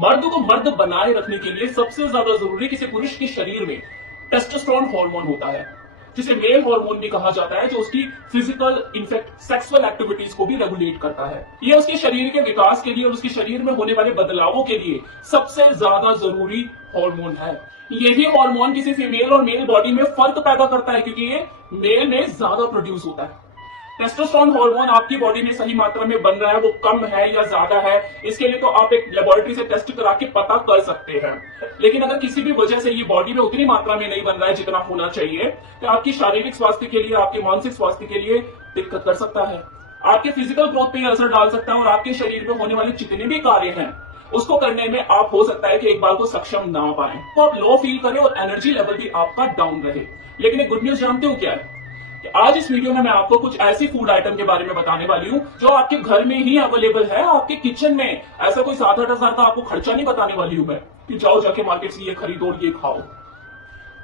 मर्द को मर्द बनाए रखने के लिए सबसे ज्यादा जरूरी किसी पुरुष के शरीर में टेस्टोस्टेरोन हार्मोन होता है, जिसे मेल हार्मोन भी कहा जाता है, जो उसकी फिजिकल इनफैक्ट सेक्सुअल एक्टिविटीज को भी रेगुलेट करता है। ये उसके शरीर के विकास के लिए और उसके शरीर में होने वाले बदलावों के लिए सबसे ज्यादा जरूरी हार्मोन है। यही हार्मोन किसी फीमेल और मेल बॉडी में फर्क पैदा करता है, क्योंकि ये मेल में ज्यादा प्रोड्यूस होता है। टेस्टोस्टेरोन हार्मोन आपकी बॉडी में सही मात्रा में बन रहा है, वो कम है या ज्यादा है, इसके लिए तो आप एक लेबोरेटरी से टेस्ट करा के पता कर सकते हैं। लेकिन अगर किसी भी वजह से ये बॉडी में उतनी मात्रा में नहीं बन रहा है जितना होना चाहिए, तो आपकी शारीरिक स्वास्थ्य के लिए, आपके मानसिक स्वास्थ्य के लिए दिक्कत कर सकता है, आपके फिजिकल ग्रोथ पे असर डाल सकता है, और आपके शरीर में होने वाले जितने भी कार्य हैं उसको करने में आप हो सकता है कि एक बार को सक्षम ना पाए, तो आप लो फील करें और एनर्जी लेवल भी आपका डाउन रहे। लेकिन एक गुड न्यूज जानते हो क्या है? कि आज इस वीडियो में मैं आपको कुछ ऐसी फूड आइटम के बारे में बताने वाली हूं जो आपके घर में ही अवेलेबल है, आपके किचन में। ऐसा कोई 7-8 हजार का आपको खर्चा नहीं बताने वाली हूं मैं कि जाओ जाके मार्केट से ये खरीदो और ये खाओ।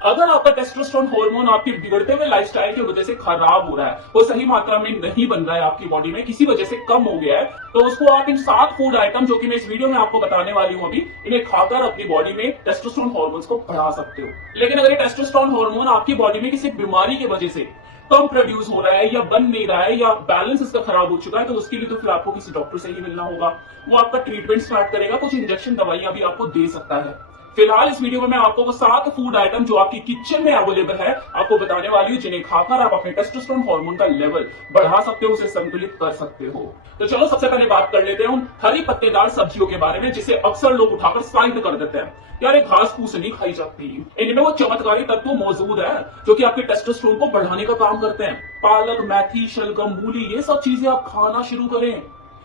अगर आपका टेस्टोस्टेरोन हार्मोन आपके बिगड़ते हुए लाइफस्टाइल की वजह से खराब हो रहा है, वो सही मात्रा में नहीं बन रहा है आपकी बॉडी में, किसी वजह से कम हो गया है, तो उसको आप इन 7 फूड आइटम जो कि मैं इस वीडियो में आपको बताने वाली हूं अभी, इन्हें खाकर अपनी बॉडी में टेस्टोस्टेरोन हार्मोन्स को बढ़ा सकते हो। लेकिन अगर ये टेस्टोस्टेरोन हार्मोन आपकी बॉडी में किसी बीमारी की वजह से कम प्रोड्यूस हो रहा है या बन नहीं रहा है या बैलेंस इसका खराब हो चुका है, तो उसके लिए तो फिर आपको किसी डॉक्टर से ही मिलना होगा। वो आपका ट्रीटमेंट स्टार्ट करेगा, कुछ इंजेक्शन दवाइयां भी आपको दे सकता है। फिलहाल इस वीडियो में मैं आपको वो 7 फूड आइटम जो आपकी किचन में अवेलेबल है आपको बताने वाली हूँ, जिन्हें खाकर आप अपने टेस्टोस्टेरोन हार्मोन का लेवल बढ़ा सकते हो, उसे संतुलित कर सकते हो। तो चलो सबसे पहले बात कर लेते हैं उन हरी पत्तेदार सब्जियों के बारे में, जिसे अक्सर लोग उठाकर साइड कर देते हैं। यार ये घास फूस नहीं खाई जाती, इनमें वो चमत्कारी तत्व मौजूद है जो कि आपके टेस्टोस्टेरोन को बढ़ाने का काम करते हैं। पालक, मेथी, शलगम, मूली, ये सब चीजें आप खाना शुरू करें।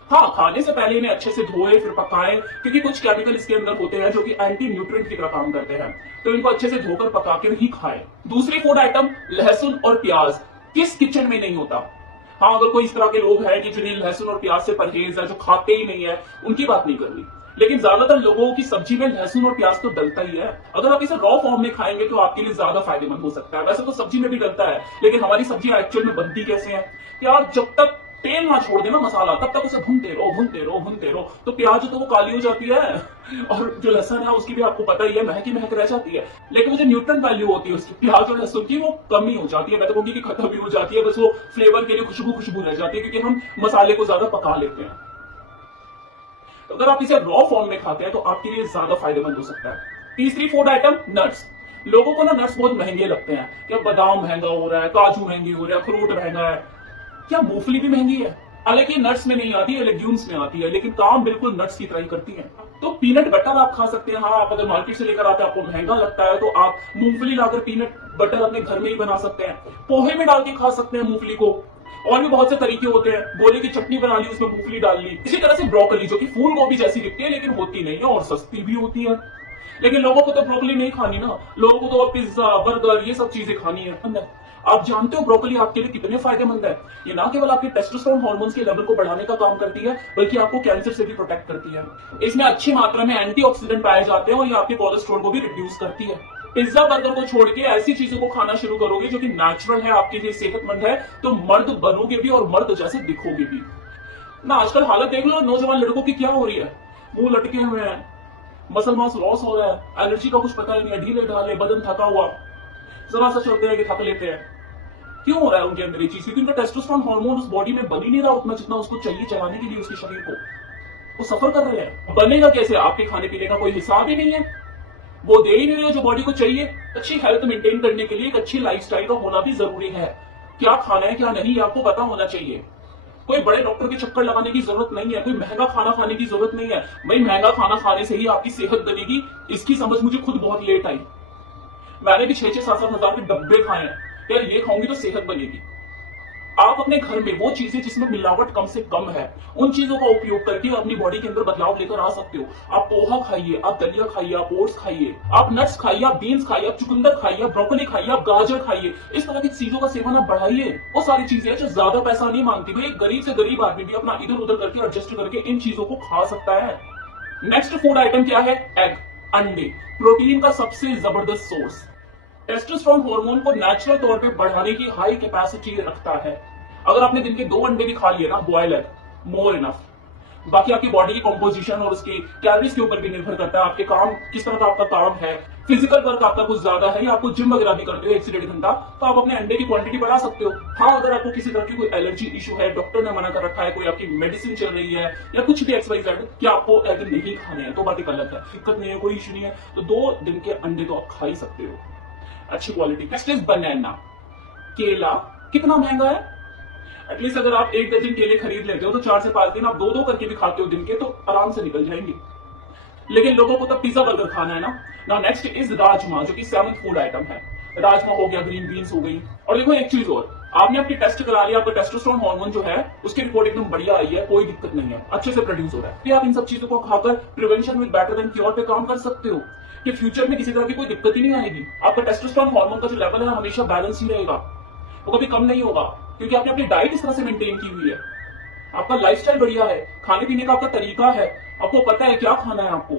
हाँ, खाने से पहले इन्हें अच्छे से धोए फिर पकाएं, क्योंकि कुछ केमिकल इसके अंदर होते हैं जो कि एंटी न्यूट्रिएंट की तरह काम करते हैं, तो इनको अच्छे से धोकर पका के ही खाएं। दूसरी फूड आइटम लहसुन और प्याज। किस किचन में नहीं होता? हाँ, अगर कोई इस तरह के लोग हैं कि जिन्हें लहसुन और प्याज से परहेज है, जो खाते ही नहीं है, उनकी बात नहीं कर रही, लेकिन ज्यादातर लोगों की सब्जी में लहसुन और प्याज तो डलता ही है। अगर आप इसे रॉ फॉर्म में खाएंगे तो आपके लिए ज्यादा फायदेमंद हो सकता है। वैसे तो सब्जी में भी डलता है, लेकिन हमारी सब्जी एक्चुअल में बनती कैसे है? यार जब तक तेल ना छोड़ देना मसाला, तब तक उसे भूनते रहो भूनते रहो भूनते रहो, तो प्याज तो वो काली हो जाती है, और जो लहसुन है उसकी भी आपको पता ही है, महकी महक रह जाती है। लेकिन जो न्यूट्रिएंट वैल्यू होती है उसकी, प्याज और लहसुन की, वो कमी हो जाती है। मैं तो कहूंगी कि खत्म भी हो जाती है, बस वो फ्लेवर के लिए खुशबू रह जाती है, क्योंकि हम मसाले को ज्यादा पका लेते हैं। तो अगर आप इसे रॉ फॉर्म में खाते हैं तो आपके लिए ज्यादा फायदेमंद हो सकता है। तीसरी फूड आइटम नट्स। लोगों को ना नट्स बहुत महंगे लगते हैं, क्या बादाम महंगा हो रहा है, काजू महंगी हो रहा है, अखरोट महंगा है, क्या मूंगफली भी महंगी है? हालांकि नट्स में नहीं आती है, लेग्यूम्स में आती है, लेकिन काम बिल्कुल नट्स की तरह ही करती है। तो पीनट बटर आप खा सकते हैं। हाँ, आप अगर मार्केट से लेकर आते हैं, आपको महंगा लगता है, तो आप मूंगफली लाकर पीनट बटर अपने घर में ही बना सकते हैं। पोहे में डाल के खा सकते हैं मूंगफली को। और भी बहुत से तरीके होते हैं। गोले की चटनी बना ली, उसमें मूंगफली डाल ली। इसी तरह से ब्रोकली, जो कि फूल गोभी जैसी दिखती है लेकिन होती नहीं है और सस्ती भी होती है। लेकिन लोगों को तो ब्रोकली नहीं खानी ना, लोगों को तो पिज्जा, बर्गर, ये सब चीजें खानी है। आप जानते हो ब्रोकली आपके लिए कितने फायदेमंद है? ये ना केवल आपके टेस्टोस्टेरोन हार्मोन्स के लेवल को बढ़ाने का काम करती है, बल्कि आपको कैंसर से भी प्रोटेक्ट करती है। इसमें अच्छी मात्रा में एंटीऑक्सीडेंट पाए जाते हैं और ये आपके कोलेस्ट्रॉल को भी रिड्यूस करती है। पिज्जा बर्गर को छोड़ के ऐसी चीजों को खाना शुरू करोगे जो कि नेचुरल है, आपके लिए सेहतमंद है, तो मर्द बनोगे भी और मर्द जैसे दिखोगे भी ना। आजकल हालत देख लो नौजवान लड़कों की क्या हो रही है, मुंह लटके हुए हैं, मसल मास लॉस हो रहा है, एनर्जी का कुछ पता ही नहीं है, ढीले ढाले, बदन थका हुआ, जरा सा चलते हैं कि थक लेते हैं। क्यों हो रहा है उनके अंदर ये चीज? क्योंकि उनका टेस्टोस्टेरोन हार्मोन उस बॉडी में बन ही नहीं रहा उतना जितना उसको चाहिए चलाने के लिए उसके शरीर को। वो सफर कर रहे हैं। बनेगा कैसे? आपके खाने पीने का कोई हिसाब ही नहीं है, वो दे ही नहीं रहे जो बॉडी को चाहिए। अच्छी हेल्थ मेंटेन करने के लिए एक अच्छी लाइफस्टाइल का होना भी जरूरी है। क्या खाना है क्या नहीं, आपको पता होना चाहिए। कोई बड़े डॉक्टर के चक्कर लगाने की जरूरत नहीं है, कोई महंगा खाना खाने की जरूरत नहीं है। भाई महंगा खाना खाने से ही आपकी सेहत बनेगी, इसकी समझ मुझे खुद बहुत लेट आई। मैंने भी 6-7 हजार के डब्बे खाए हैं। यार ये खाऊंगी तो सेहत बनेगी। आप अपने घर में वो चीजें जिसमें मिलावट कम से कम है, उन चीजों का उपयोग करके अपनी बॉडी के अंदर बदलाव लेकर आ सकते हो। आप पोहा खाइए, आप दलिया खाइए, आप ओट्स खाइए, आप नट्स खाइए, आप बीन्स खाइए, आप चुकंदर खाइए, आप ब्रोकली खाइए, आप गाजर खाइए। इस तरह की चीजों का सेवन आप बढ़ाइए। वो सारी चीजें जो ज्यादा पैसा नहीं मांगती, भाई एक गरीब से गरीब आदमी भी अपना इधर उधर करके एडजस्ट करके इन चीजों को खा सकता है। नेक्स्ट फूड आइटम क्या है? एग, अंडे, प्रोटीन का सबसे जबरदस्त सोर्स। टेस्टोस्टेरोन हार्मोन को नेचुरल तौर पे बढ़ाने की हाई कैपेसिटी रखता है। अगर आपने दिन के 2 अंडे भी खा लिए ना, बॉयल एग, मोर इनफ। बाकी आपकी बॉडी की कॉम्पोजिशन और उसकी कैलोरीज के ऊपर भी निर्भर करता है, आपके काम किस तरह का आपका काम है, फिजिकल वर्क आपका कुछ ज्यादा है या आपको जिम वगैरह भी करते हो 1 से 1.5 घंटा, तो आप अपने अंडे की क्वांटिटी बढ़ा सकते हो। हाँ, अगर आपको किसी तरह की कोई एलर्जी इशू है, डॉक्टर ने मना कर रखा है, कोई आपकी मेडिसिन चल रही है या कुछ भी XYZ कि आपको एग नहीं खाने हैं, तो बात एक अलग है, दिक्कत नहीं है, कोई इशू नहीं है, तो 2 दिन के अंडे तो आप खा ही सकते हो अच्छी क्वालिटी। नेक्स्ट इज बनाना, केला कितना महंगा है। एटलीस्ट अगर आप 1 दर्जन केले खरीद लेते हो तो 4 से 5 दिन आप 2-2 करके भी खाते हो दिन के, तो आराम से निकल जाएंगे। लेकिन लोगों को तब पिज्जा बर्गर खाना है ना। नेक्स्ट इज राजमा, जो कि 7th फूड आइटम है। राजमा हो गया, ग्रीन बीन्स हो गई। और देखो एक चीज और, आपने अपनी टेस्ट करा लिया, आपका टेस्टोस्टेरोन हार्मोन जो है उसकी रिपोर्ट एकदम बढ़िया आई है, कोई दिक्कत नहीं है, अच्छे से प्रोड्यूस हो रहा है, फिर आप इन सब चीजों को खाकर prevention with better than cure पे काम कर सकते हो कि फ्यूचर में किसी तरह की कोई दिक्कत ही नहीं आएगी। आपका टेस्टोस्टेरोन हार्मोन का जो लेवल है हमेशा बैलेंस ही रहेगा, वो कभी कम नहीं होगा, क्योंकि आपने अपनी डाइट इस तरह से मेंटेन की हुई है, आपका लाइफस्टाइल बढ़िया है, खाने पीने का आपका तरीका है, आपको पता है क्या खाना है आपको।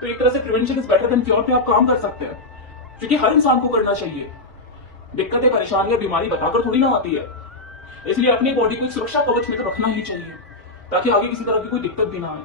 तो एक तरह से prevention is better than cure पे आप काम कर सकते हैं, क्योंकि हर इंसान को करना चाहिए। दिक्कतें, परेशानियां, बीमारी बताकर थोड़ी ना आती है, इसलिए अपनी बॉडी को एक सुरक्षा कवच में तो रखना ही चाहिए ताकि आगे किसी तरह की कोई दिक्कत भी ना आए।